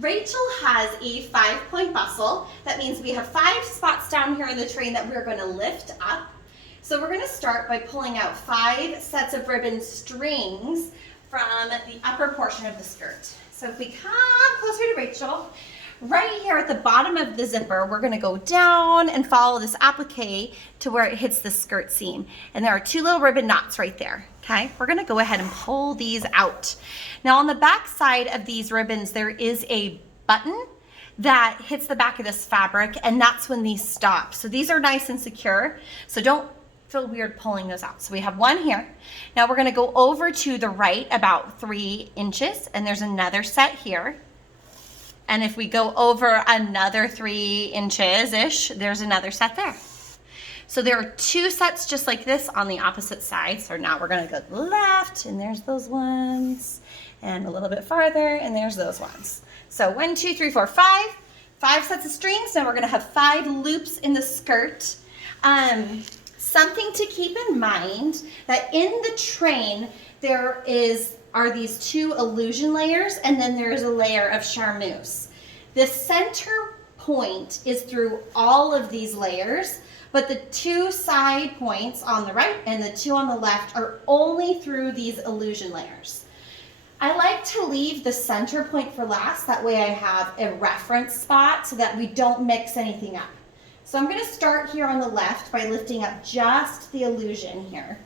Rachel has a 5-point bustle. That means we have 5 spots down here in the train that we're going to lift up. So we're going to start by pulling out 5 sets of ribbon strings from the upper portion of the skirt. So if we come closer to Rachel, right here at the bottom of the zipper, we're going to go down and follow this applique to where it hits the skirt seam. And there are 2 little ribbon knots right there. Okay, we're going to go ahead and pull these out. Now on the back side of these ribbons, there is a button that hits the back of this fabric, and that's when these stop. So these are nice and secure, so don't feel weird pulling those out. So we have one here. Now we're going to go over to the right about 3 inches, and there's another set here. And if we go over another 3 inches-ish, there's another set there. So there are 2 sets just like this on the opposite side. So now we're going to go left, and there's those ones, and a little bit farther, and there's those ones. So 1, 2, 3, 4, 5. 5 sets of strings. Now we're going to have 5 loops in the skirt. Something to keep in mind that in the train there are these 2 illusion layers, and then there is a layer of charmeuse. The center point is through all of these layers, but the 2 side points on the right and the 2 on the left are only through these illusion layers. I like to leave the center point for last. That way I have a reference spot so that we don't mix anything up. So I'm going to start here on the left by lifting up just the illusion here.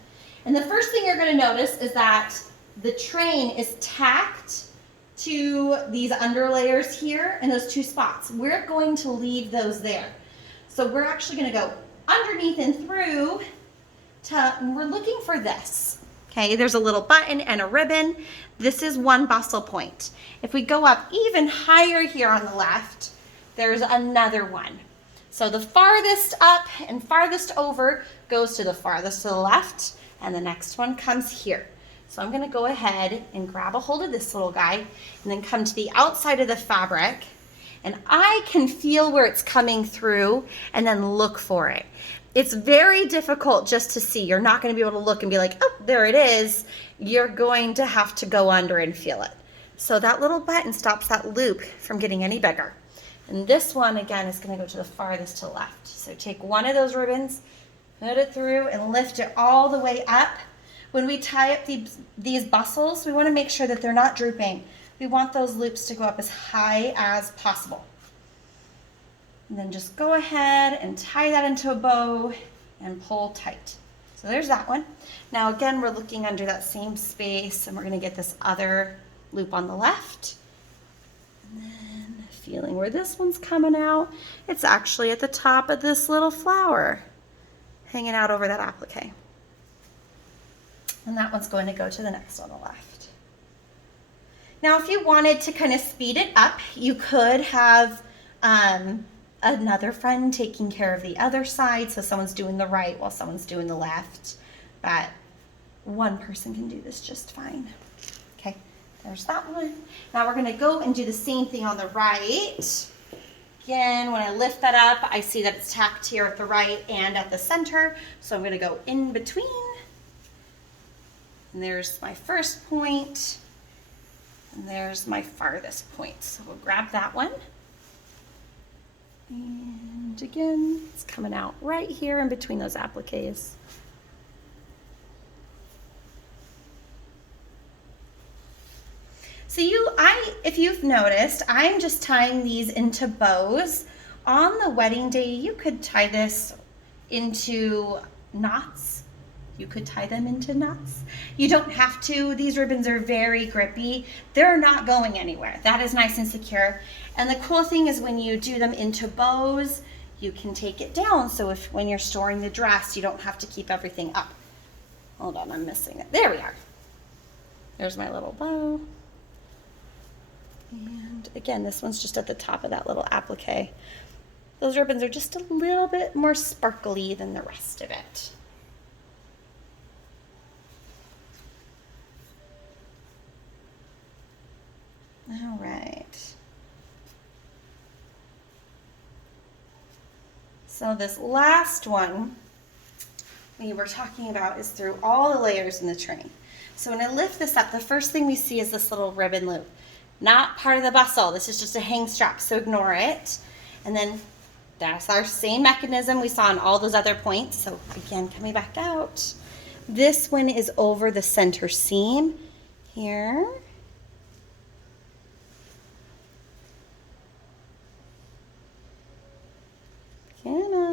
And the first thing you're going to notice is that the train is tacked to these underlayers here in those 2 spots. We're going to leave those there. So we're actually going to go underneath and through and we're looking for this. Okay, there's a little button and a ribbon. This is 1 bustle point. If we go up even higher here on the left, there's another one. So the farthest up and farthest over goes to the farthest to the left, and the next one comes here. So I'm going to go ahead and grab a hold of this little guy and then come to the outside of the fabric, and I can feel where it's coming through and then look for it. It's very difficult just to see. You're not going to be able to look and be like, oh, there it is. You're going to have to go under and feel it. So that little button stops that loop from getting any bigger. And this one, again, is going to go to the farthest to the left. So take one of those ribbons, put it through, and lift it all the way up. When we tie up these bustles, we want to make sure that they're not drooping. We want those loops to go up as high as possible. And then just go ahead and tie that into a bow and pull tight. So there's that one. Now again, we're looking under that same space, and we're going to get this other loop on the left. And then feeling where this one's coming out, it's actually at the top of this little flower hanging out over that applique. And that one's going to go to the next on the left. Now if you wanted to kind of speed it up, you could have another friend taking care of the other side, so someone's doing the right while someone's doing the left, but one person can do this just fine. Okay, there's that one. Now we're going to go and do the same thing on the right. Again, when I lift that up, I see that it's tacked here at the right and at the center, so I'm going to go in between. And there's my first point, and there's my farthest point. So we'll grab that one. And again, it's coming out right here in between those appliques. So if you've noticed, I'm just tying these into bows. On the wedding day, you could tie this into knots. You could tie them into knots. You don't have to. These ribbons are very grippy. They're not going anywhere. That is nice and secure. And the cool thing is when you do them into bows, you can take it down. So when you're storing the dress, you don't have to keep everything up. Hold on, I'm missing it. There we are. There's my little bow. And again, this one's just at the top of that little applique. Those ribbons are just a little bit more sparkly than the rest of it. All right. So this last one we were talking about is through all the layers in the train. So when I lift this up, the first thing we see is this little ribbon loop. not part of the bustle. This is just a hang strap, so ignore it. And then that's our same mechanism we saw on all those other points. So again, coming back out. This one is over the center seam here.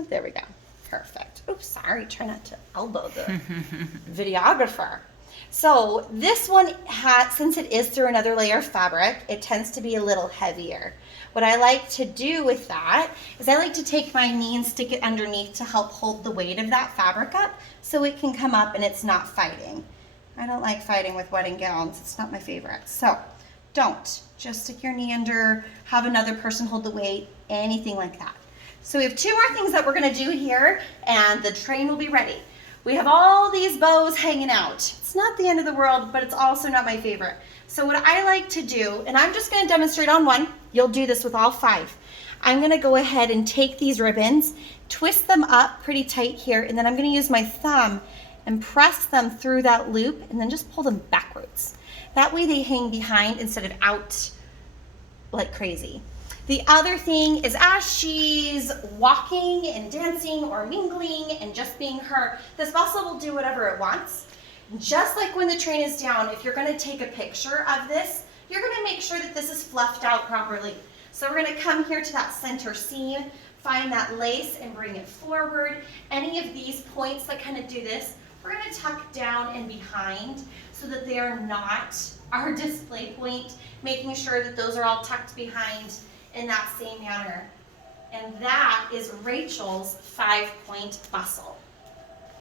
There we go. Perfect. Oops, sorry. Try not to elbow the videographer. So this one has, since it is through another layer of fabric, it tends to be a little heavier. What I like to do with that is I like to take my knee and stick it underneath to help hold the weight of that fabric up so it can come up and it's not fighting. I don't like fighting with wedding gowns. It's not my favorite. So don't. Just stick your knee under, have another person hold the weight, anything like that. So we have two more things that we're gonna do here and the train will be ready. We have all these bows hanging out. It's not the end of the world, but it's also not my favorite. So what I like to do, and I'm just gonna demonstrate on one, you'll do this with all 5. I'm gonna go ahead and take these ribbons, twist them up pretty tight here, and then I'm gonna use my thumb and press them through that loop and then just pull them backwards. That way they hang behind instead of out like crazy. The other thing is as she's walking and dancing or mingling and just being her, this bustle will do whatever it wants. Just like when the train is down, if you're gonna take a picture of this, you're gonna make sure that this is fluffed out properly. So we're gonna come here to that center seam, find that lace and bring it forward. Any of these points that kind of do this, we're gonna tuck down and behind so that they are not our display point, making sure that those are all tucked behind in that same manner. And that is Rachel's 5-point bustle.